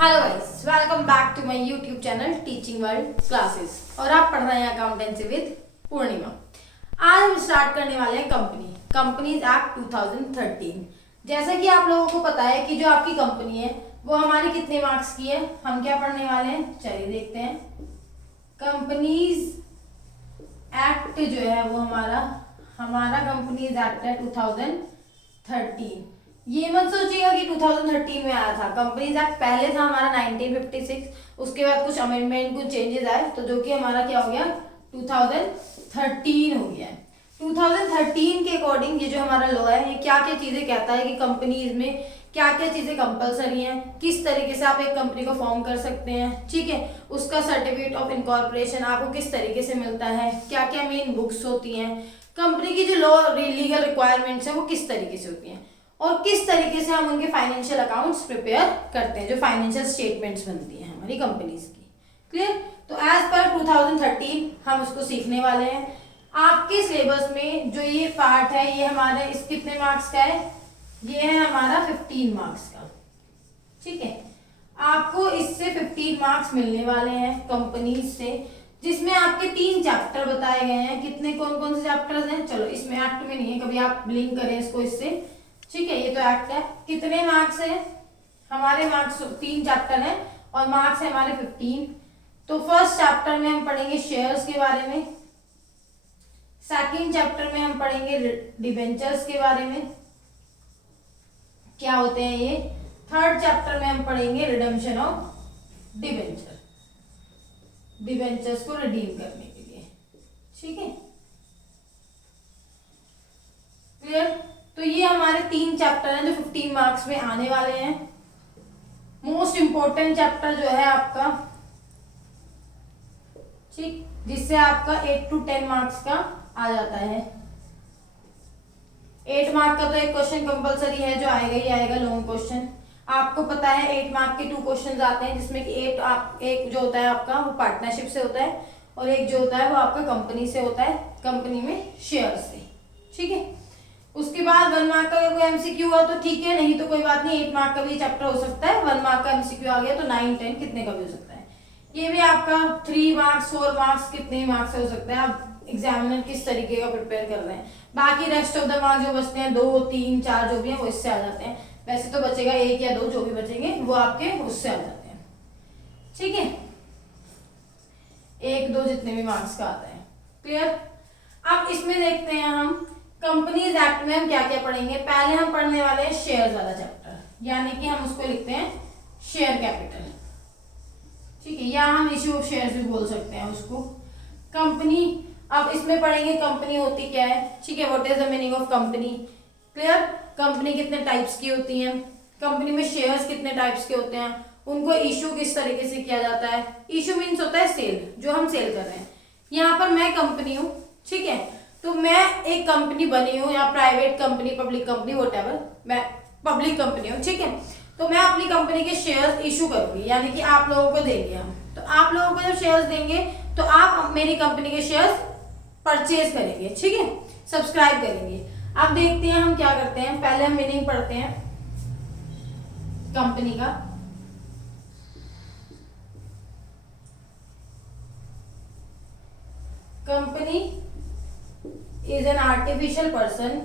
Hello guys, welcome back to my YouTube channel teaching world classes. और आप पढ़ रहे हैं अकाउंटेंसी विद पूर्णिमा। आज हम स्टार्ट करने वाले हैं कंपनीज एक्ट 2013। जैसा कि आप लोगों को पता है कि जो आपकी कंपनी है वो हमारी कितने मार्क्स की है, हम क्या पढ़ने वाले हैं, चलिए देखते हैं। कंपनीज एक्ट जो है वो हमारा कंपनीज एक्ट है 2013। ये मत सोचिएगा कि 2013 में आया था। कंपनीज एक्ट पहले था हमारा 1956, उसके बाद कुछ अमेंडमेंट, कुछ चेंजेस आए, तो जो कि हमारा क्या हो गया 2013 हो गया है। 2013 के अकॉर्डिंग ये जो हमारा लॉ है ये क्या क्या चीजें कहता है कि कंपनीज में क्या क्या चीजें कंपलसरी हैं, किस तरीके से आप एक कंपनी को फॉर्म कर सकते हैं, ठीक है। उसका सर्टिफिकेट ऑफ इनकॉर्पोरेशन आपको किस तरीके से मिलता है, क्या क्या मेन बुक्स होती हैं, कंपनी की जो लॉ लीगल रिक्वायरमेंट्स है वो किस तरीके से होती हैं, और किस तरीके से हम उनके फाइनेंशियल अकाउंट्स प्रिपेयर करते हैं, जो फाइनेंशियल स्टेटमेंट्स बनती हैं हमारी कंपनीज की। क्लियर? तो एज पर 2013 हम उसको सीखने वाले हैं। आपके सिलेबस में जो ये पार्ट है ये हमारे इस कितने मार्क्स का है, ये है हमारा 15 मार्क्स का, ठीक है। आपको इससे 15 मार्क्स मिलने वाले हैं कंपनीज से, जिसमें आपके 3 चैप्टर बताए गए हैं। कितने कौन कौन से चैप्टर्स हैं, चलो इसमें एक्ट में नहीं है, कभी आप लिंक करें इसको इससे, ठीक है। ये तो एक्ट है। कितने मार्क्स है हमारे, मार्क्स 3 चैप्टर हैं और मार्क्स है हमारे 15। तो फर्स्ट चैप्टर में हम पढ़ेंगे शेयर्स के बारे में, सेकंड चैप्टर में हम पढ़ेंगे डिबेंचर्स के बारे में, क्या होते हैं ये। थर्ड चैप्टर में हम पढ़ेंगे रिडेम्पशन ऑफ डिबेंचर, डिबेंचर्स को रिडीम करने के लिए, ठीक है। क्लियर? तो ये हमारे 3 चैप्टर हैं जो 15 मार्क्स में आने वाले हैं। मोस्ट इंपॉर्टेंट चैप्टर जो है आपका, ठीक, जिससे आपका 8 to 10 मार्क्स का आ जाता है। 8 मार्क का तो एक क्वेश्चन कंपलसरी है जो आएगा ही आएगा, लॉन्ग क्वेश्चन। आपको पता है 8 मार्क के 2 क्वेश्चन आते हैं, जिसमें कि एक जो होता है आपका वो पार्टनरशिप से होता है, और एक जो होता है वो आपका कंपनी से होता है, कंपनी में शेयर से, ठीक है। उसके बाद 1 मार्क का कोई एमसीक्यू हुआ तो ठीक है, नहीं तो कोई बात नहीं, 8 मार्क का भी चैप्टर हो सकता है। 1 मार्क का एमसीक्यू आ गया तो 9, 10 कितने का भी हो सकता है। ये भी आपका 3 मार्क्स 4 मार्क्स कितने मार्क्स से हो सकता है। आप एग्जामिनर किस तरीके का प्रिपेयर कर रहे हैं। बाकी रेस्ट ऑफ द मार्क्स जो बचते हैं 2, 3, 4 जो भी है वो इससे आ जाते हैं। वैसे तो बचेगा 1 या 2 जो भी बचेंगे वो आपके उससे आ जाते हैं, ठीक है। 1, 2 जितने भी मार्क्स का आता है। क्लियर? अब इसमें देखते हैं हम कंपनीज एक्ट में हम क्या क्या पढ़ेंगे। पहले हम पढ़ने वाले हैं शेयर वाला चैप्टर, यानी कि हम उसको लिखते हैं शेयर कैपिटल, ठीक है, या हम इश्यू ऑफ शेयर्स भी बोल सकते हैं उसको। कंपनी, अब इसमें पढ़ेंगे कंपनी होती क्या है, ठीक है, what is the meaning of company. Clear? Company कितने टाइप्स की होती है, कंपनी में शेयर्स कितने टाइप्स के होते हैं, उनको इश्यू किस तरीके से किया जाता है। इश्यू मीन्स होता है सेल, जो हम सेल कर रहे हैं। यहाँ पर मैं कंपनी हूँ, ठीक है, तो मैं एक कंपनी बनी हूँ, या private company, public company, whatever, मैं पब्लिक कंपनी हूँ, ठीक है। तो मैं अपनी कंपनी के शेयर्स इशू करूंगी, यानी कि आप लोगों को देंगे हम। तो आप लोगों को जब शेयर्स देंगे तो आप मेरी कंपनी के शेयर्स परचेज करेंगे, ठीक है, सब्सक्राइब करेंगे। अब देखते हैं हम क्या करते हैं। पहले हम मीनिंग पढ़ते हैं कंपनी का। Company is an artificial person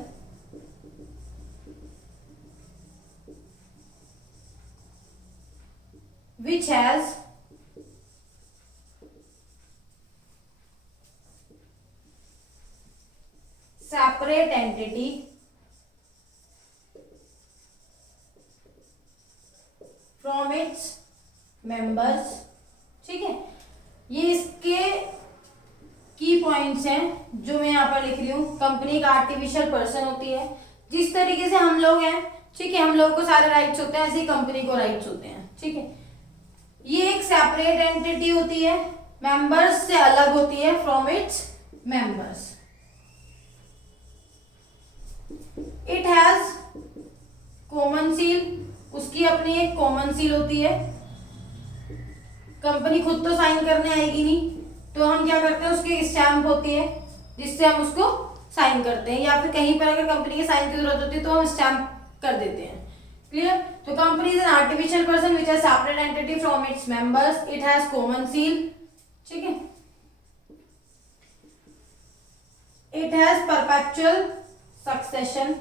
which has separate entity from its members, ठीक है। ये इसके की पॉइंट्स हैं जो मैं यहाँ पर लिख रही हूँ। कंपनी का आर्टिफिशियल पर्सन होती है, जिस तरीके से हम लोग हैं, ठीक है, हम लोग को सारे राइट्स होते हैं, ऐसे ही कंपनी को राइट्स होते हैं, ठीक है। ये एक सेपरेट एंटिटी होती है, मेंबर्स से अलग होती है, from its members. It has common seal, उसकी अपनी एक कॉमन सील होती है। कंपनी खुद तो साइन करने आएगी नहीं, तो हम क्या करते हैं, उसकी स्टैम्प होती है जिससे हम उसको साइन करते हैं, या फिर कहीं पर अगर कंपनी के साइन की जरूरत होती है तो हम स्टैम्प कर देते हैं। क्लियर? तो company is an artificial person which has separate entity from its members, it has common seal, ठीक है, it has perpetual succession,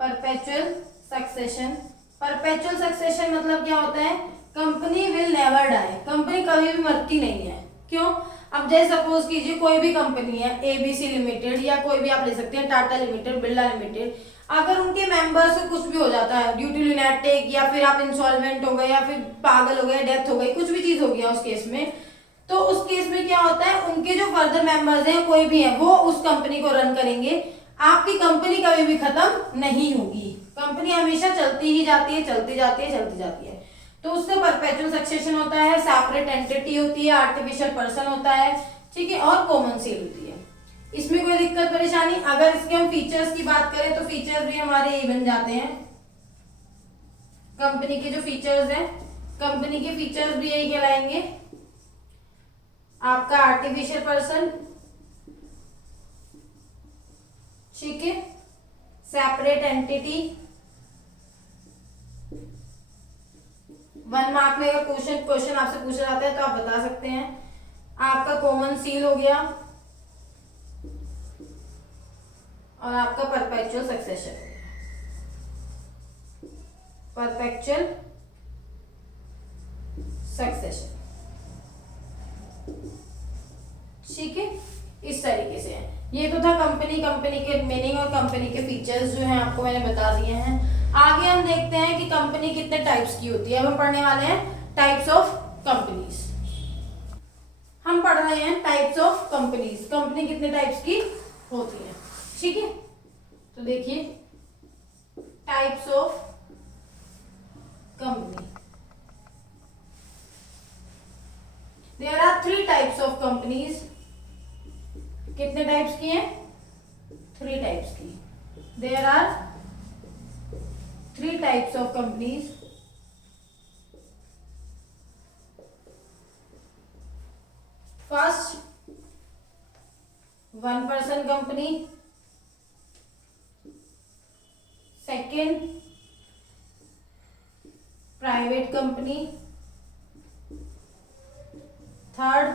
perpetual succession, perpetual succession मतलब क्या होता है, company will never die, company कभी भी मरती नहीं है। क्यों? अब जैसे सपोज कीजिए कोई भी कंपनी है एबीसी लिमिटेड या कोई भी आप ले सकते हैं टाटा लिमिटेड, बिरला लिमिटेड, अगर उनके मेंबर्स को कुछ भी हो जाता है ड्यू टू लुनेटिक या फिर आप इंसॉल्वेंट हो गए या फिर पागल हो गए, डेथ हो गई, कुछ भी चीज हो गया उस केस में, तो उस केस में क्या होता है, उनके जो फर्दर मेंबर्स हैं कोई भी है वो उस कंपनी को रन करेंगे, आपकी कंपनी कभी भी खत्म नहीं होगी, कंपनी हमेशा चलती ही जाती है, चलती जाती है, चलती जाती है। तो उससे परपेचुअल सक्सेशन होता है, सेपरेट एंटिटी होती है, आर्टिफिशियल पर्सन होता है, ठीक है, और कॉमन सील होती है। इसमें कोई दिक्कत परेशानी? अगर इसके हम फीचर्स की बात करें तो फीचर्स भी हमारे यही बन जाते हैं, कंपनी के जो फीचर्स हैं, कंपनी के फीचर्स भी यही कहलाएंगे, आपका आर्टिफिशियल पर्सन, ठीक है, सेपरेट एंटिटी, 1 मार्क में अगर क्वेश्चन आपसे पूछा जाता है तो आप बता सकते हैं, आपका कॉमन सील हो गया और आपका परपेचुअल सक्सेशन हो गया, परपेचुअल सक्सेशन, ठीक है, इस तरीके से है। ये तो था कंपनी के मीनिंग और कंपनी के फीचर्स जो हैं आपको मैंने बता दिए हैं। आगे हम देखते हैं कि कंपनी कितने टाइप्स की होती है। अब हम पढ़ने वाले हैं टाइप्स ऑफ कंपनीज। हम पढ़ रहे हैं टाइप्स ऑफ कंपनीज, कंपनी कितने टाइप्स की होती है, ठीक है। तो देखिए types of company, there are 3 types of companies. कितने टाइप्स की हैं? 3 टाइप्स की। There are 3 types of companies. First, 1 person company. Second, private company. Third,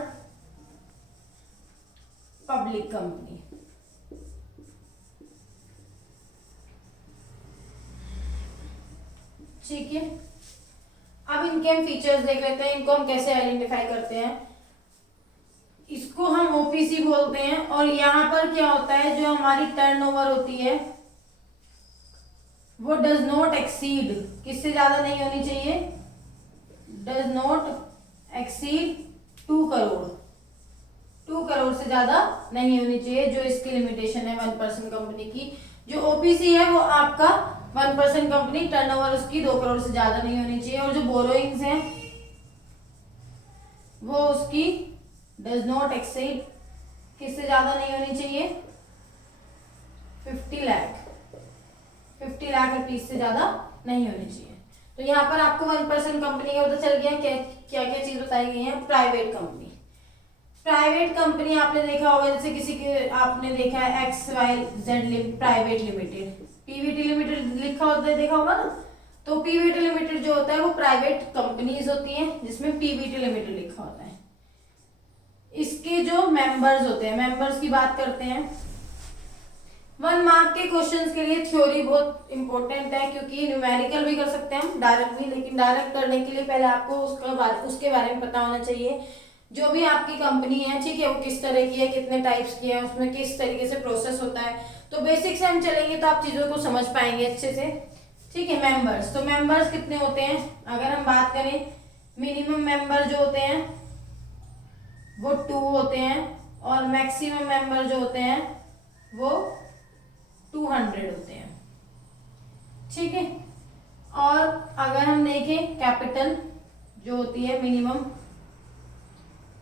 public company. ठीक है, अब इनके हम फीचर्स देख लेते हैं, इनको हम कैसे आइडेंटिफाई करते हैं। इसको हम ओपीसी बोलते हैं और यहां पर क्या होता है, जो हमारी टर्नओवर होती है वो डज नॉट एक्सीड, किससे ज्यादा नहीं होनी चाहिए, does not exceed 2 crore, 2 crore से ज्यादा नहीं होनी चाहिए, जो इसकी लिमिटेशन है 1 पर्सन कंपनी की। जो ओपीसी है वो आपका 1 पर्सन कंपनी, टर्नओवर उसकी 2 करोड़ से ज्यादा नहीं होनी चाहिए, और जो बोरोइंग्स हैं वो उसकी डज नॉट एक्सीड, किससे ज्यादा नहीं होनी चाहिए, 50 लाख, 50 लाख रुपीज से ज्यादा नहीं होनी चाहिए। तो यहाँ पर आपको 1 पर्सन कंपनी का पता चल गया, क्या क्या चीज बताई गई है। प्राइवेट कंपनी, प्राइवेट कंपनी आपने देखा होगा, जैसे किसी के आपने देखा है XYZ private limited, Pvt limited लिखा होता है, देखा होगा ना। तो पीवीटी लिमिटेड जो होता है वो प्राइवेट कंपनीज होती हैं जिसमें पीवीटी लिमिटेड लिखा होता है। इसके जो मेंबर्स होते हैं, मेंबर्स की बात करते हैं। 1 मार्क के क्वेश्चंस के लिए थ्योरी बहुत इंपॉर्टेंट है, क्योंकि न्यूमेरिकल भी कर सकते हैं हम, डायरेक्ट भी, लेकिन डायरेक्ट करने के लिए पहले आपको उसके बारे में पता होना चाहिए। जो भी आपकी कंपनी है, ठीक है, वो किस तरह की है, कितने टाइप्स की है, उसमें किस तरीके से प्रोसेस होता है, तो बेसिक से हम चलेंगे तो आप चीजों को समझ पाएंगे अच्छे से, ठीक है। मेंबर्स, तो मेंबर्स कितने होते हैं, अगर हम बात करें, मिनिमम मेंबर जो होते हैं वो 2 होते हैं, और मैक्सिमम मेंबर जो होते हैं वो 200 होते हैं, ठीक है। और अगर हम देखें कैपिटल जो होती है मिनिमम,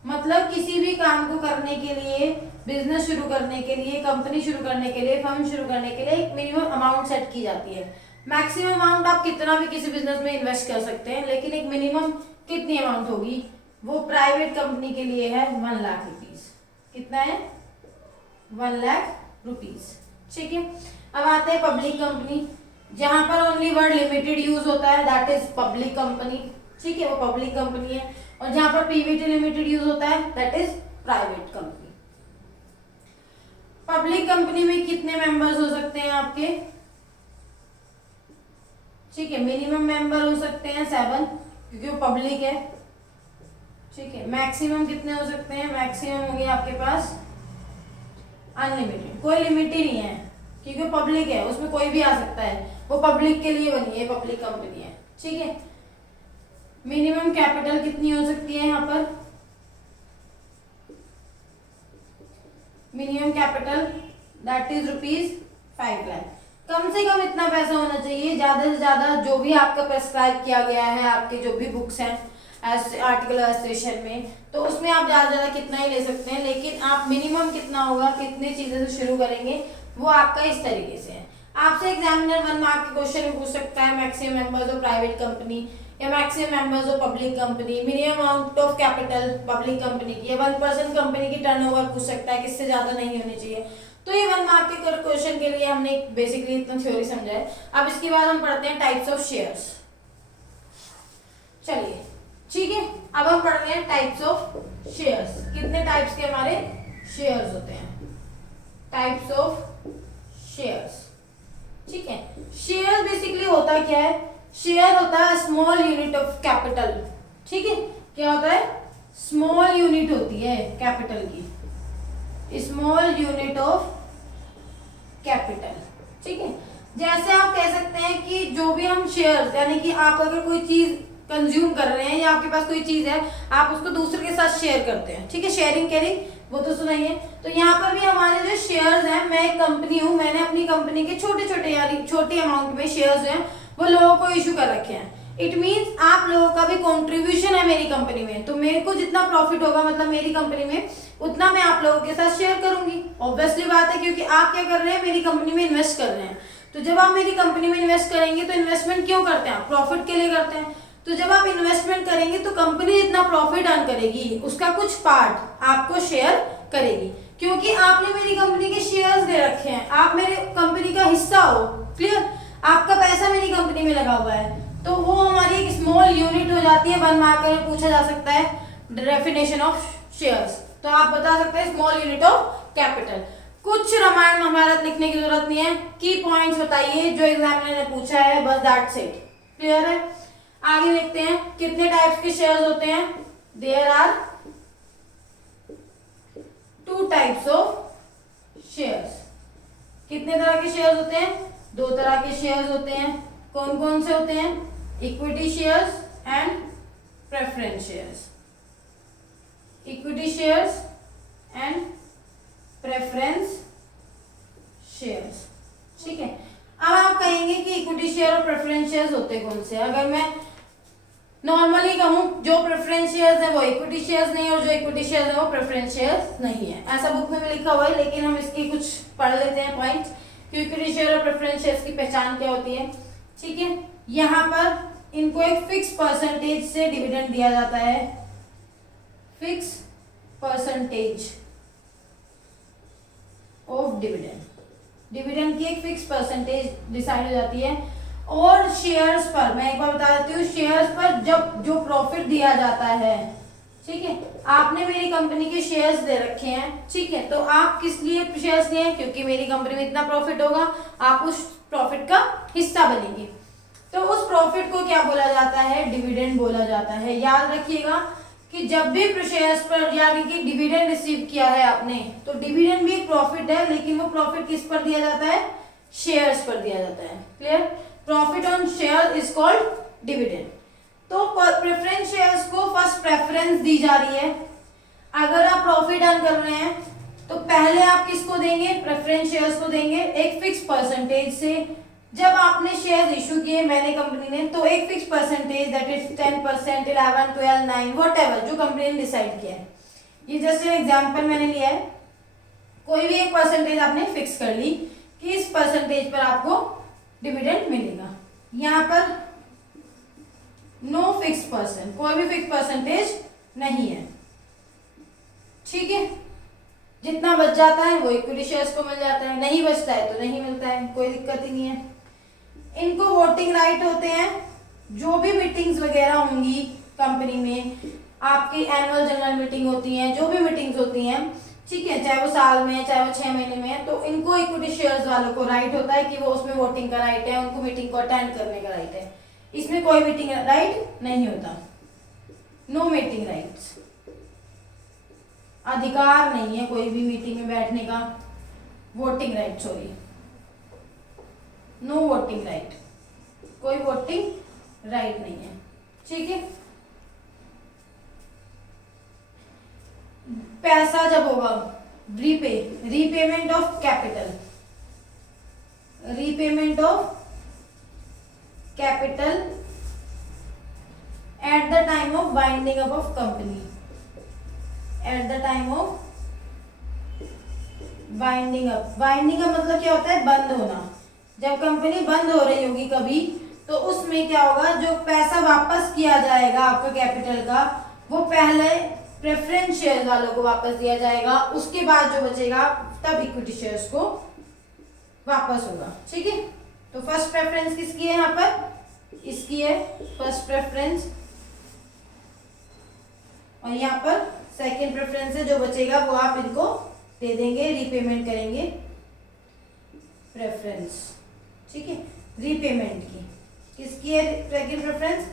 मतलब किसी भी काम को करने के लिए, बिजनेस शुरू करने के लिए, कंपनी शुरू करने के लिए, फर्म शुरू करने के लिए एक मिनिमम अमाउंट सेट की जाती है। मैक्सिमम अमाउंट आप कितना भी किसी बिजनेस में इन्वेस्ट कर सकते हैं, लेकिन एक मिनिमम कितनी अमाउंट होगी, वो प्राइवेट कंपनी के लिए है 1 लाख रुपीज। कितना है? 1 लाख रुपीज, ठीक है। अब आते हैं पब्लिक कंपनी। जहां पर ओनली वर्ड लिमिटेड यूज होता है दैट इज पब्लिक कंपनी, ठीक है, वो पब्लिक कंपनी है। और जहां पर पीवीटी लिमिटेड यूज होता है that is private company. Public company में कितने मेंबर्स हो सकते हैं आपके, ठीक है, मिनिमम मेंबर हो सकते हैं 7 क्योंकि वो पब्लिक है, ठीक है। मैक्सिमम कितने हो सकते हैं, मैक्सिमम होंगे आपके पास अनलिमिटेड, कोई लिमिट ही नहीं है क्योंकि वो पब्लिक है, उसमें कोई भी आ सकता है, वो पब्लिक के लिए बनी है, पब्लिक कंपनी है, ठीक है। मिनिमम कैपिटल कितनी हो सकती है यहाँ पर, minimum capital that is ₹5 lakh. कम से कम इतना पैसा होना चाहिए, ज्यादा से ज्यादा जो भी आपका प्रेस्क्राइब किया गया है, आपके जो भी बुक्स हैं आर्टिकल एस्ट्रेशन में, तो उसमें आप ज्यादा ज्यादा कितना ही ले सकते हैं, लेकिन आप मिनिमम कितना होगा, कितने चीजें से शुरू करेंगे, वो आपका इस तरीके से है। आपसे एग्जामिनर 1 मार्क के क्वेश्चन पूछ सकता है maximum members of private company या maximum members of public company, minimum amount of capital public company की, या 1% कंपनी की टर्नओवर पूछ सकता है, किससे ज्यादा नहीं होनी चाहिए। तो ये 1 मार्क के क्वेश्चन के लिए हमने बेसिकली इतना थ्योरी समझा है। अब इसके बाद हम पढ़ते हैं टाइप्स ऑफ शेयर्स। चलिए ठीक है, अब हम पढ़ रहे हैं टाइप्स ऑफ शेयर्स। कितने टाइप्स के हमारे शेयर्स होते हैं, टाइप्स ऑफ शेयर्स, ठीक है। शेयर बेसिकली होता क्या है, शेयर होता है स्मॉल यूनिट ऑफ कैपिटल, ठीक है। क्या होता है, स्मॉल यूनिट होती है कैपिटल की, स्मॉल यूनिट ऑफ कैपिटल, ठीक है। जैसे आप कह सकते हैं कि जो भी हम शेयर्स, यानी कि आप अगर कोई चीज कंज्यूम कर रहे हैं या आपके पास कोई चीज है, आप उसको दूसरे के साथ शेयर करते हैं, ठीक है, शेयरिंग कैरिंग, वो तो सुना ही है। तो यहाँ पर भी हमारे जो शेयर्स हैं, मैं एक कंपनी हूँ, मैंने अपनी कंपनी के छोटे छोटे यानी छोटे अमाउंट में शेयर्स हैं वो लोगों को इशू कर रखे हैं। इट मीन्स आप लोगों का भी कॉन्ट्रीब्यूशन है मेरी कंपनी में, तो मेरे को जितना प्रॉफिट होगा मतलब मेरी कंपनी में, उतना मैं आप लोगों के साथ शेयर करूंगी। ऑब्वियसली बात है, क्योंकि आप क्या कर रहे हैं, मेरी कंपनी में इन्वेस्ट कर रहे हैं। तो जब आप मेरी कंपनी में इन्वेस्ट करेंगे तो इन्वेस्टमेंट क्यों करते हैं, आप प्रॉफिट के लिए करते हैं। तो जब आप इन्वेस्टमेंट करेंगे तो कंपनी जितना प्रॉफिट अर्न करेगी उसका कुछ पार्ट आपको शेयर करेगी, क्योंकि आपने मेरी कंपनी के शेयर्स ले रखे हैं, आप मेरे कंपनी का हिस्सा हो, क्लियर, आपका पैसा मेरी कंपनी में लगा हुआ है। तो वो हमारी एक स्मॉल यूनिट हो जाती है। 1 मार्क में पूछा जा सकता है डेफिनेशन ऑफ शेयर्स, तो आप बता सकते हैं स्मॉल यूनिट ऑफ कैपिटल। कुछ रामायण महाभारत लिखने की जरूरत नहीं है, की पॉइंट्स बताइए जो एग्जामिनर ने पूछा है, बस दैट्स इट, क्लियर है। आगे देखते हैं कितने टाइप्स के शेयर्स होते हैं। There are 2 types of shares. कितने तरह के शेयर्स होते हैं, 2 तरह के शेयर्स होते हैं। कौन कौन से होते हैं, equity shares and preference shares. Equity shares and preference shares, ठीक है। अब आप कहेंगे कि इक्विटी शेयर और प्रेफरेंस शेयर्स होते कौन से। अगर मैं नॉर्मली कहूं, जो प्रेफरेंस शेयर्स है वो इक्विटी शेयर्स नहीं, और जो इक्विटी शेयर्स है वो प्रेफरेंस शेयर्स नहीं है, ऐसा बुक में भी लिखा हुआ है, लेकिन हम इसकी कुछ पढ़ लेते हैं पॉइंट्स कि इक्विटी शेयर और प्रेफरेंस शेयर्स की पहचान क्या होती है, ठीक है। यहाँ पर इनको एक फिक्स परसेंटेज से डिविडेंड दिया जाता है, fix percentage of dividend, dividend की एक फिक्स परसेंटेज डिसाइड हो जाती है। और शेयर्स पर मैं एक बार बता देती हूँ, शेयर्स पर जब जो प्रॉफिट दिया जाता है, ठीक है, आपने मेरी कंपनी के शेयर्स दे रखे हैं, ठीक है, तो आप किस लिए शेयर्स लिए, क्योंकि मेरी कंपनी में इतना प्रॉफिट होगा, आप उस प्रॉफिट का हिस्सा बनेंगे। तो उस प्रॉफिट को क्या बोला जाता है, डिविडेंड बोला जाता है। याद रखिएगा कि जब भी शेयर्स पर यानी कि डिविडेंड रिसीव किया है आपने, तो डिविडेंड भी एक प्रॉफिट है, लेकिन वो प्रॉफिट किस पर दिया जाता है, शेयर्स पर दिया जाता है, clear. Profit on share is called dividend. तो प्रेफरेंस शेयर्स को फर्स्ट प्रेफरेंस दी जा रही है। अगर आप प्रॉफिट अर्न कर रहे हैं तो पहले आप किसको देंगे, प्रेफरेंस शेयर्स को देंगे एक फिक्स परसेंटेज से। जब आपने शेयर इशू किए मैंने कंपनी ने, तो एक fix percentage that is 10%, 11, 12, 9 whatever जो कंपनी ने डिसाइड किया है। ये जैसे एग्जांपल मैंने लिया है, कोई भी एक परसेंटेज आपने फिक्स कर ली कि इस परसेंटेज पर आपको डिविडेंड मिलेगा। यहाँ पर नो फिक्स परसेंट, कोई भी फिक्स परसेंटेज नहीं है, ठीक है। जितना बच जाता है वो इक्विटी शेयर्स को मिल जाता है, नहीं बचता है तो नहीं मिलता है, कोई दिक्कत ही नहीं है। इनको वोटिंग राइट होते हैं। जो भी मीटिंग्स वगैरह होंगी कंपनी में, आपकी एनुअल जनरल मीटिंग होती है, जो भी मीटिंग्स होती हैं, ठीक है, चाहे वो साल में है चाहे वो 6 महीने में है, तो इनको इक्विटी शेयर्स वालों को राइट होता है कि वो उसमें वोटिंग का राइट है, उनको मीटिंग को अटेंड करने का राइट है। इसमें कोई मीटिंग राइट नहीं होता, नो मीटिंग राइट्स, अधिकार नहीं है कोई भी मीटिंग में बैठने का, voting right, sorry, no voting right, कोई वोटिंग राइट नहीं है, ठीक है। पैसा जब होगा repayment of capital, repayment of capital at the time of winding up of company, at the time of winding up. Winding up मतलब क्या होता है, बंद होना। जब कंपनी बंद हो रही होगी कभी, तो उसमें क्या होगा, जो पैसा वापस किया जाएगा आपका कैपिटल का, वो पहले प्रेफरेंस शेयर वालों को वापस दिया जाएगा, उसके बाद जो बचेगा तब इक्विटी शेयर्स को वापस होगा, ठीक है। तो फर्स्ट प्रेफरेंस किसकी है यहाँ पर, इसकी है फर्स्ट प्रेफरेंस, और यहाँ पर सेकंड प्रेफरेंस है, जो बचेगा वो आप इनको दे देंगे, रीपेमेंट करेंगे प्रेफरेंस, ठीक है। रीपेमेंट की किसकी है second preference,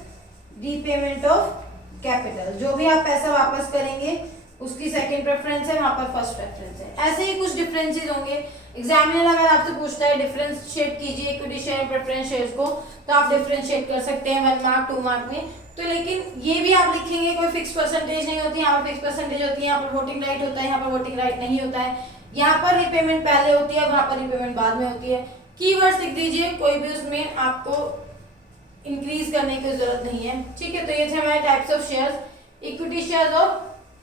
repayment of capital, जो भी आप पैसा वापस करेंगे उसकी सेकंड प्रेफरेंस है, वहां पर फर्स्ट प्रेफरेंस है। ऐसे ही कुछ डिफरेंसेस होंगे। एग्जामिनर अगर आपसे पूछता है डिफरेंशिएट कीजिए इक्विटी शेयर प्रेफरेंस शेयर्स को, तो आप डिफरेंशिएट कर सकते हैं 1 मार्क 2 मार्क में। तो लेकिन ये भी आप लिखेंगे, कोई फिक्स परसेंटेज नहीं होती, यहाँ पर फिक्स परसेंटेज होती है, यहाँ पर वोटिंग राइट होता है, यहाँ पर वोटिंग राइट नहीं होता है, यहाँ पर रिपेमेंट पहले होती है, वहां पर रिपेमेंट बाद में होती है। कीवर्ड्स लिख दीजिए, कोई भी उसमें आपको इंक्रीज करने की जरूरत नहीं है, ठीक है। तो ये थे हमारे types of shares, equity shares और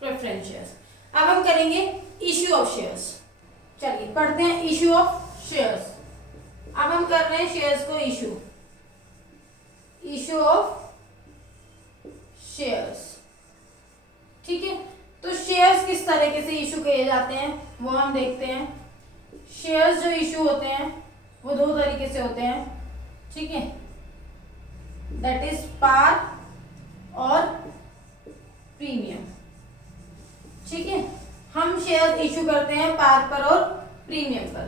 प्रेफरेंस शेयर्स। अब हम करेंगे इश्यू ऑफ शेयर्स। चलिए पढ़ते हैं इश्यू ऑफ शेयर्स। अब हम कर रहे हैं शेयर्स को इश्यू ऑफ शेयर्स, ठीक है। तो शेयर्स किस तरीके से इशू किए जाते हैं वो हम देखते हैं। शेयर्स जो इशू होते हैं वो 2 तरीके से होते हैं, ठीक है, दैट इज पार और प्रीमियम, ठीक है। हम शेयर इशू करते हैं पार पर और प्रीमियम पर।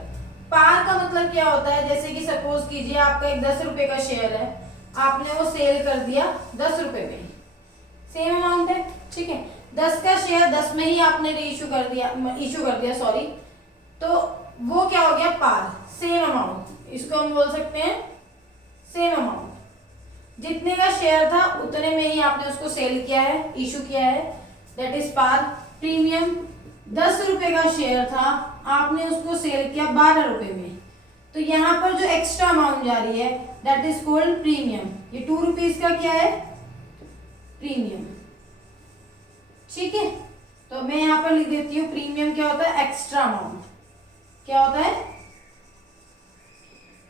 पार का मतलब क्या होता है, जैसे कि सपोज कीजिए आपका एक 10 रुपए का शेयर है, आपने वो सेल कर दिया 10 रुपए में, सेम अमाउंट है, ठीक है। 10 का शेयर 10 में ही आपने इशू कर दिया सॉरी, तो वो क्या हो गया, पार, सेम अमाउंट, इसको हम बोल सकते हैं सेम अमाउंट। जितने का शेयर था उतने में ही आपने उसको सेल किया है, इशू किया है, दैट इज पार। प्रीमियम 10 रुपए का शेयर था, आपने उसको सेल किया 12 रुपए में, तो यहाँ पर जो एक्स्ट्रा अमाउंट जा रही है दैट इज कॉल्ड प्रीमियम। ये 2 रुपीज का क्या है, प्रीमियम, ठीक है। तो मैं यहाँ पर लिख देती हूँ, प्रीमियम क्या होता है, एक्स्ट्रा अमाउंट, क्या होता है,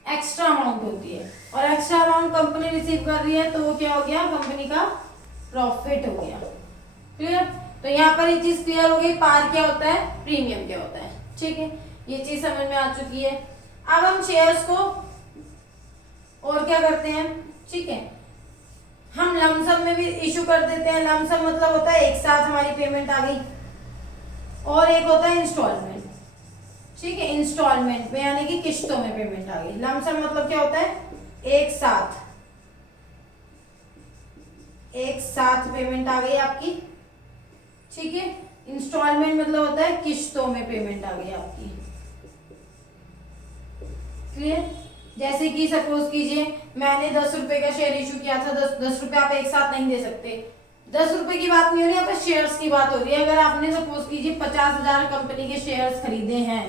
एक्स्ट्रा अमाउंट होती है, और एक्स्ट्रा अमाउंट कंपनी रिसीव कर रही है तो वो क्या हो गया, कंपनी का प्रॉफिट हो गया, क्लियर। तो यहाँ पर ये चीज क्लियर हो गई, पार क्या होता है, प्रीमियम क्या होता है, ठीक है, ये चीज समझ में आ चुकी है। अब हम शेयर्स को और क्या करते हैं, ठीक है, हम लमसम में भी इशू कर देते हैं। लमसम मतलब होता है एक साथ हमारी पेमेंट आ गई, और एक होता है इंस्टॉलमेंट, ठीक है, इंस्टॉलमेंट में यानी कि किश्तों में पेमेंट आ गई। लमसम मतलब क्या होता है, एक साथ पेमेंट आ गई आपकी, ठीक है। इंस्टॉलमेंट मतलब होता है किश्तों में पेमेंट आ गई आपकी, क्लियर। जैसे कि सपोज कीजिए मैंने 10 रुपए का शेयर इशू किया था, 10 रुपए आप एक साथ नहीं दे सकते। 10 रुपए की बात नहीं हो रही, यहाँ पर शेयर्स की बात हो रही है। अगर आपने सपोज कीजिए 50,000 कंपनी के शेयर्स खरीदे हैं,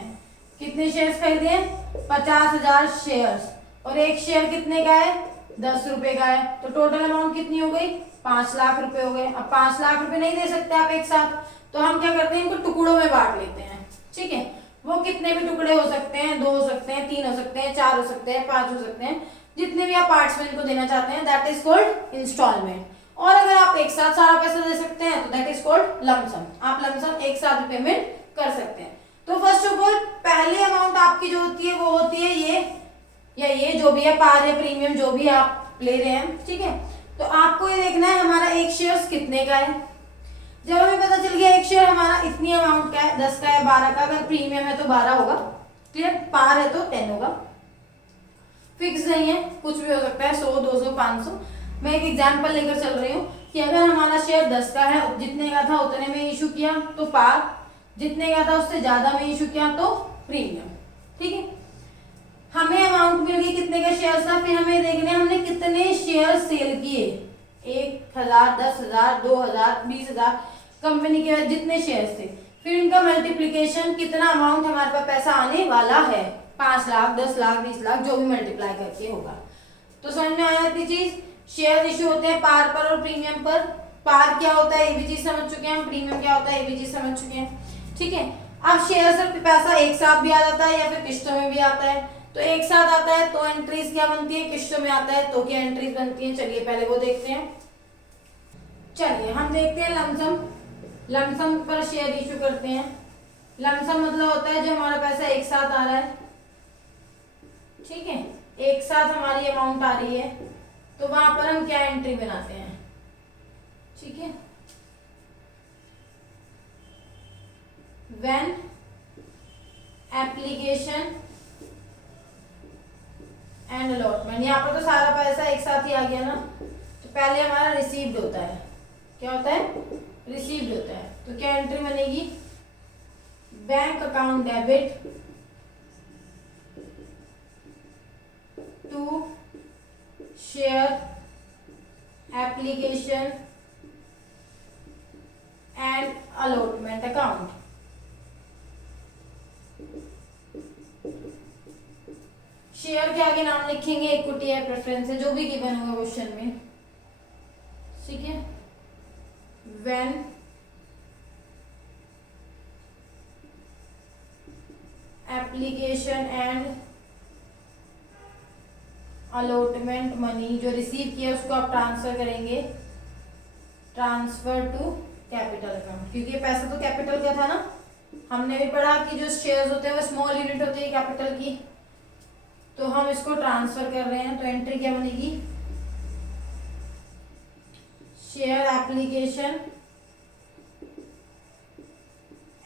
कितने शेयर्स खरीदे हैं, 50,000 शेयर्स, और एक शेयर कितने का है, 10 रुपए का है, तो टोटल अमाउंट कितनी हो गई, 5 लाख रुपए हो गए। अब 5 लाख रुपए नहीं दे सकते आप एक साथ, तो हम क्या करते हैं, इनको टुकड़ों में बांट लेते हैं, ठीक है। वो कितने भी टुकड़े हो सकते हैं, 2 हो सकते हैं, 3 हो सकते हैं, 4 हो सकते हैं, 5 हो सकते हैं, जितने भी आप पार्ट्स में इनको देना चाहते हैं, दैट इज कॉल्ड इंस्टॉलमेंट। और अगर आप एक साथ सारा पैसा दे सकते हैं तो दैट इज कॉल्ड लमसम। आप लमसम एक साथ पेमेंट कर सकते हैं। तो फर्स्ट ऑफ ऑल पहली अमाउंट आपकी जो होती है वो होती है ये या ये जो भी है पार या प्रीमियम जो भी आप ले रहे हैं, ठीक है। तो आपको ये देखना है हमारा एक शेयर कितने का है। जब हमें पता चल गया एक शेयर हमारा इतनी अमाउंट का है, 10 का है, 12 का, अगर प्रीमियम है तो 12 होगा, क्लियर, पार है तो 10 होगा, फिक्स नहीं है, कुछ भी हो सकता है, 100, 200, 500। मैं एक एग्जांपल लेकर चल रही हूँ कि अगर हमारा शेयर 10 का है, जितने का था उतने में इशू किया तो पार, जितने का था उससे ज्यादा में इशू किया तो प्रीमियम, ठीक है। हमें अमाउंट मिल गई कितने का शेयर था, फिर हमें देखने हमने कितने शेयर सेल किए, 1000, 10,000, 2000, 20,000, कंपनी के जितने शेयर थे, फिर इनका मल्टीप्लीकेशन, कितना अमाउंट हमारे पास पैसा आने वाला है, 5 लाख, 10 लाख, 20 लाख, जो भी मल्टीप्लाई करके होगा। तो समझ में आया इतनी चीज। शेयर इशू होते हैं पार पर और प्रीमियम पर। पार क्या होता है ये भी चीज समझ चुके हैं हम, प्रीमियम क्या होता है ये भी चीज समझ चुके हैं, ठीक है। अब शेयर से पैसा एक साथ भी आ जाता है या फिर किस्तों में भी आता है। तो एक साथ आता है तो एंट्रीज क्या बनती है, किस्तों में आता है तो क्या एंट्रीज बनती है, चलिए पहले वो देखते हैं। चलिए हम देखते हैं लमसम। लमसम पर शेयर इशू करते हैं। लमसम मतलब होता है जो हमारा पैसा एक साथ आ रहा है, ठीक है, एक साथ हमारी अमाउंट आ रही है, तो वहां पर हम क्या एंट्री बनाते हैं, ठीक है। व्हेन एप्लीकेशन एंड अलॉटमेंट, यहाँ पर तो सारा पैसा एक साथ ही आ गया ना, तो पहले हमारा रिसीव्ड होता है, क्या होता है, रिसीव्ड होता है, तो क्या एंट्री बनेगी, bank account debit to share application and allotment account. Share के आगे नाम लिखेंगे, इक्विटी है, प्रेफरेंस है, जो भी गिवन होगा क्वेश्चन में, ठीक है। When application and allotment money, जो रिसीव किया उसको आप ट्रांसफर करेंगे, ट्रांसफर टू कैपिटल अकाउंट, क्योंकि ये पैसा तो कैपिटल का था ना, हमने भी पढ़ा कि जो शेयर्स होते हैं वो स्मॉल यूनिट होती है कैपिटल की, तो हम इसको ट्रांसफर कर रहे हैं, तो एंट्री क्या बनेगी, share application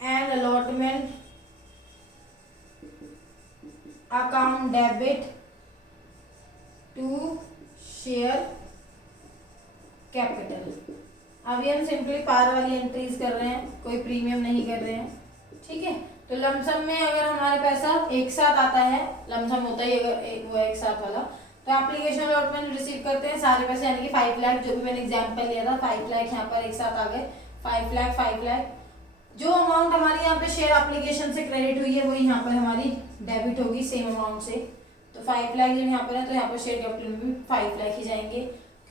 and allotment account debit to share capital. अभी हम सिंपली पार वाली एंट्रीज कर रहे हैं, कोई प्रीमियम नहीं कर रहे हैं, ठीक है। तो लमसम में अगर हमारे पैसा एक साथ आता है, लमसम होता है अगर वो एक साथ वाला, तो एप्लीकेशन अलॉटमेंट रिसीव करते हैं सारे पैसे, यानी कि 5 लाख, जो भी मैंने एग्जांपल लिया था 5 लाख यहाँ पर एक साथ आ गए, 5 लाख 5 लाख, जो अमाउंट हमारी यहाँ पे शेयर एप्लीकेशन से क्रेडिट हुई है वो यहाँ पर हमारी डेबिट होगी सेम अमाउंट से। तो 5 लाख जो यहाँ पर है, तो यहाँ पर शेयर कैपिटल में भी 5 लाख ही जाएंगे,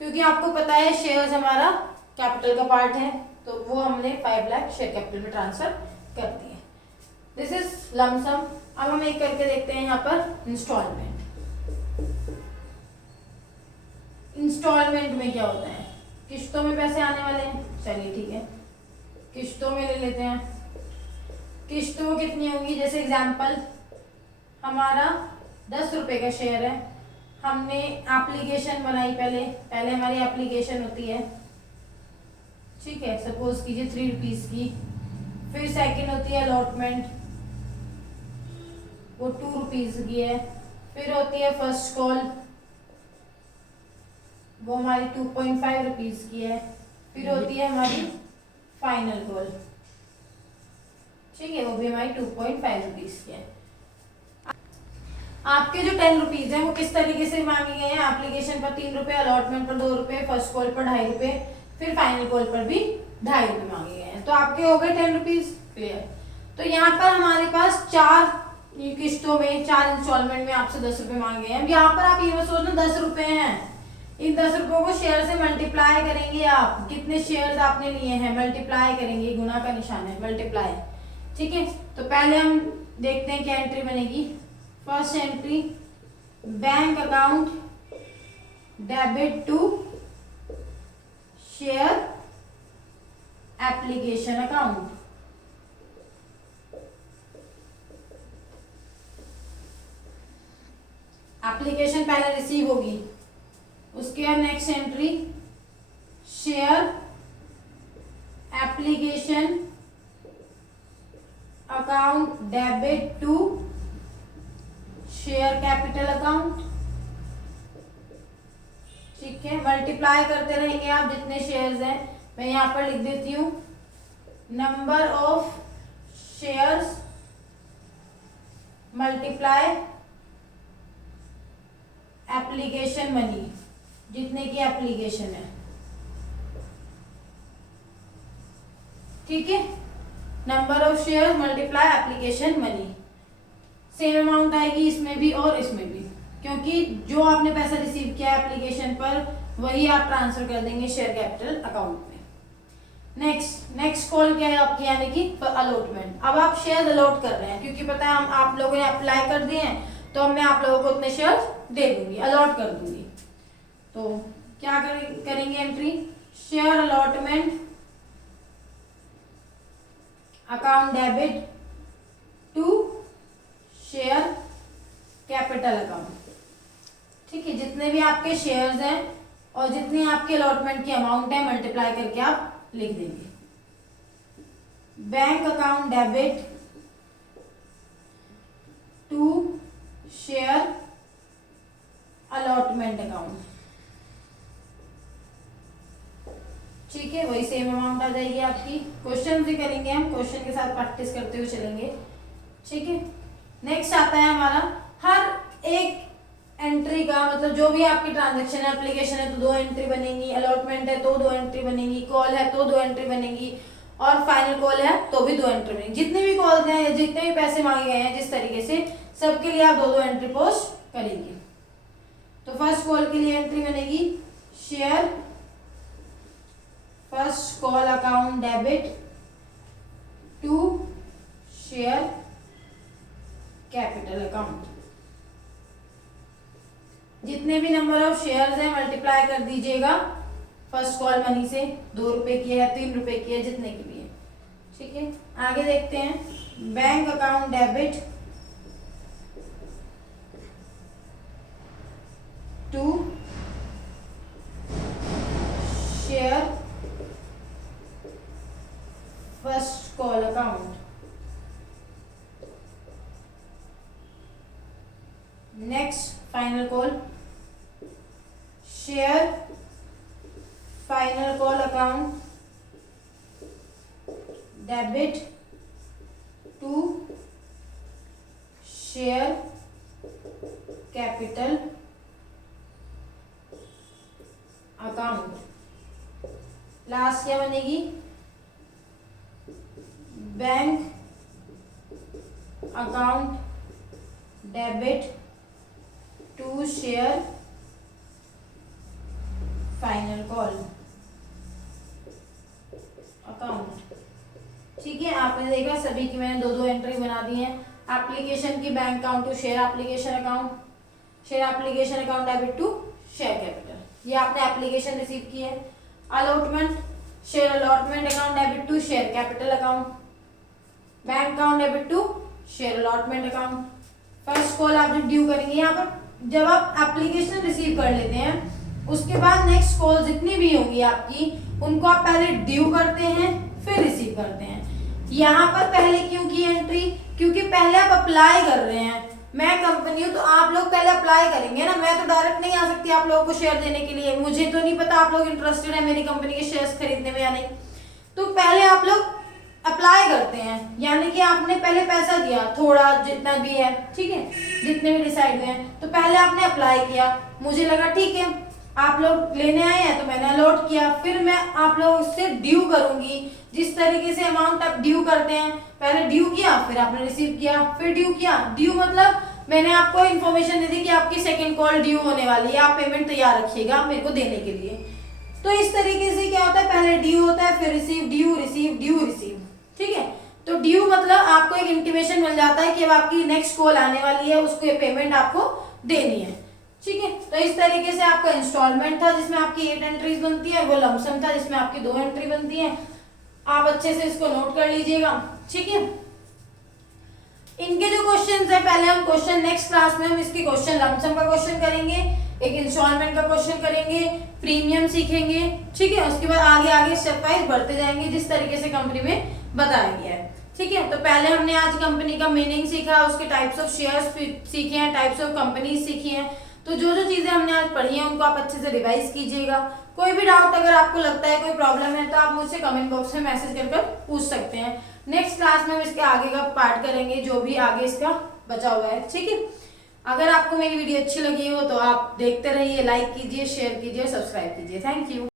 क्योंकि आपको पता है शेयर्स हमारा कैपिटल का पार्ट है, तो वो हमने 5 लाख शेयर कैपिटल में ट्रांसफर कर दिए। This is lump sum. अब हम एक करके देखते हैं यहाँ पर इंस्टॉलमेंट। इंस्टॉलमेंट में क्या होता है, किस्तों में पैसे आने वाले हैं, चलिए ठीक है, किस्तों में ले लेते हैं। किस्तों कितनी होंगी, जैसे एग्जांपल हमारा 10 रुपए का शेयर है, हमने एप्लीकेशन बनाई, पहले हमारी एप्लीकेशन होती है, ठीक है, सपोज कीजिए 3 रुपीज की, फिर सेकंड होती है अलॉटमेंट, वो 2 रुपीज की है, फिर होती है फर्स्ट कॉल, वो हमारी 2.5 रुपीज की है, फिर होती है हमारी फाइनल कॉल, ठीक है, वो भी हमारी 2.5 रुपीज की है। आपके जो 10 रुपीज है वो किस तरीके से मांगे गए हैं, एप्लीकेशन पर 3 रुपए, अलॉटमेंट पर 2 रुपए, फर्स्ट कॉल पर 2.5 रुपए, फिर फाइनल कॉल पर भी 2.5 रुपए मांगे गए हैं, तो आपके हो गए 10 रुपीज, क्लियर। तो यहाँ पर हमारे पास 4 किस्तों में, 4 इंस्टॉलमेंट में आपसे 10 रुपए मांगे हैं। अब यहाँ पर आप ये मत सोचना 10 रुपए हैं, इन 10 रुपयों को शेयर से मल्टीप्लाई करेंगे, आप कितने शेयर्स आपने लिए हैं मल्टीप्लाई करेंगे, गुना का निशान है मल्टीप्लाई, ठीक है। तो पहले हम देखते हैं क्या एंट्री बनेगी। First entry, bank account debit to share application account. Application पहले रिसीव होगी, उसके बाद next entry share application account debit to share capital account. ठीक है, मल्टीप्लाई करते रहेंगे आप जितने शेयर्स हैं। मैं यहां पर लिख देती हूं number of shares multiply application money, जितने की एप्लीकेशन है। ठीक है, number of share multiply application money, same amount आएगी इसमें भी और इसमें भी, क्योंकि जो आपने पैसा रिसीव किया एप्लीकेशन पर वही आप ट्रांसफर कर देंगे शेयर कैपिटल अकाउंट में। नेक्स्ट कॉल क्या है आपकी, यानी कि अलॉटमेंट। अब आप शेयर अलॉट कर रहे हैं, क्योंकि पता है हम आप लोगों ने अप्लाई कर दिए हैं, तो अब मैं आप लोगों को उतने शेयर दे दूंगी, अलॉट कर दूंगी। तो क्या करेंगे entry share allotment account debit to share capital account. ठीक है, जितने भी आपके शेयर्स हैं और जितनी आपके अलॉटमेंट की अमाउंट है मल्टीप्लाई करके आप लिख देंगे। Bank account debit to share allotment account. ठीक है, वही सेम अमाउंट आ जाएगी आपकी। क्वेश्चन भी करेंगे हम, क्वेश्चन के साथ प्रैक्टिस करते हुए चलेंगे। ठीक है, नेक्स्ट आता है हमारा हर एक एंट्री का मतलब जो भी आपकी ट्रांजैक्शन है, एप्लीकेशन है तो 2 एंट्री बनेंगी, अलॉटमेंट है तो 2 एंट्री बनेगी, कॉल है तो 2 एंट्री बनेगी और फाइनल कॉल है तो भी 2 एंट्री बनेगी। जितने भी कॉल्स हैं या जितने भी पैसे मांगे गए हैं जिस तरीके से, सबके लिए आप 2-2 एंट्री पोस्ट करेंगे। तो फर्स्ट कॉल के लिए एंट्री बनेगी share first call account debit to share capital account. जितने भी नंबर ऑफ शेयर्स हैं मल्टीप्लाई कर dीजिएगा फर्स्ट कॉल मनी से, 2 रुपए की है 3 रुपए की है जितने की भी है। ठीक है, आगे देखते हैं bank account debit to share first call account. Next final call share final call account debit to share capital account. Last क्या बनेगी bank account debit to share final call account. ठीक है, आपने देखा सभी की मैंने 2-2 एंट्री बना दी है। एप्लीकेशन की bank account to share application account, share application account debit to share capital, ये आपने एप्लीकेशन रिसीव की है। Allotment share allotment account debit to share capital account, bank account debit to share allotment account. First call आप जब due करेंगे, यहाँ पर जब आप एप्लीकेशन रिसीव कर लेते हैं उसके बाद नेक्स्ट कॉल जितनी भी होंगी आपकी उनको आप पहले ड्यू करते हैं फिर रिसीव करते हैं। यहाँ पर पहले क्यों की एंट्री, क्योंकि पहले आप अप्लाई कर रहे हैं। मैं कंपनी हूँ तो आप लोग पहले अप्लाई करेंगे ना, मैं तो डायरेक्ट नहीं आ सकती आप लोगों को शेयर देने के लिए। मुझे तो नहीं पता आप लोग इंटरेस्टेड है मेरी कंपनी के शेयर्स खरीदने में या नहीं, तो पहले आप लोग अप्लाई करते हैं, यानी कि आपने पहले पैसा दिया थोड़ा जितना भी है, ठीक है, जितने भी डिसाइड हुए हैं, तो पहले आपने अप्लाई किया, मुझे लगा ठीक है आप लोग लेने आए हैं तो मैंने अलॉट किया, फिर मैं आप लोगों से ड्यू करूंगी। जिस तरीके से अमाउंट आप ड्यू करते हैं, पहले ड्यू किया फिर आपने रिसीव किया फिर ड्यू किया। ड्यू मतलब मैंने आपको इन्फॉर्मेशन दे दी कि आपकी सेकंड कॉल ड्यू होने वाली है, आप पेमेंट तैयार रखिएगा मेरे को देने के लिए। तो इस तरीके से क्या होता है, पहले ड्यू होता है फिर receive, due receive due receive, ठीक है। तो ड्यू मतलब आपको एक इंटीमेशन मिल जाता है कि अब आपकी नेक्स्ट कॉल आने वाली है, उसको ये पेमेंट आपको देनी है, ठीक है। तो इस तरीके से आपका इंस्टॉलमेंट था जिसमें आपकी 8 एंट्रीज बनती है, वो लमसम था जिसमें आपकी 2 एंट्री बनती है। आप अच्छे से इसको नोट कर लीजिएगा, ठीक है। इनके जो क्वेश्चंस है, पहले हम क्वेश्चन नेक्स्ट क्लास में हम इसके क्वेश्चन लमसम का क्वेश्चन करेंगे, एक इंस्टॉलमेंट का क्वेश्चन करेंगे, प्रीमियम सीखेंगे, ठीक है। उसके बाद आगे आगे स्टेप वाइज बढ़ते जाएंगे जिस तरीके से कंपनी में बताया गया है, ठीक है। तो पहले हमने आज कंपनी का मीनिंग सीखा, उसके टाइप्स ऑफ शेयर्स सीखे हैं, टाइप्स ऑफ कंपनीज सीखी हैं। तो जो जो चीजें हमने आज पढ़ी हैं उनको आप अच्छे से रिवाइज कीजिएगा। कोई भी डाउट अगर आपको लगता है, कोई प्रॉब्लम है, तो आप मुझसे कमेंट बॉक्स में मैसेज कर पूछ सकते हैं। नेक्स्ट क्लास में हम इसके आगे का पार्ट करेंगे, जो भी आगे इसका बचा हुआ है, ठीक है। अगर आपको मेरी वीडियो अच्छी लगी हो तो आप देखते रहिए, लाइक कीजिए, शेयर कीजिए, सब्सक्राइब कीजिए। Thank you.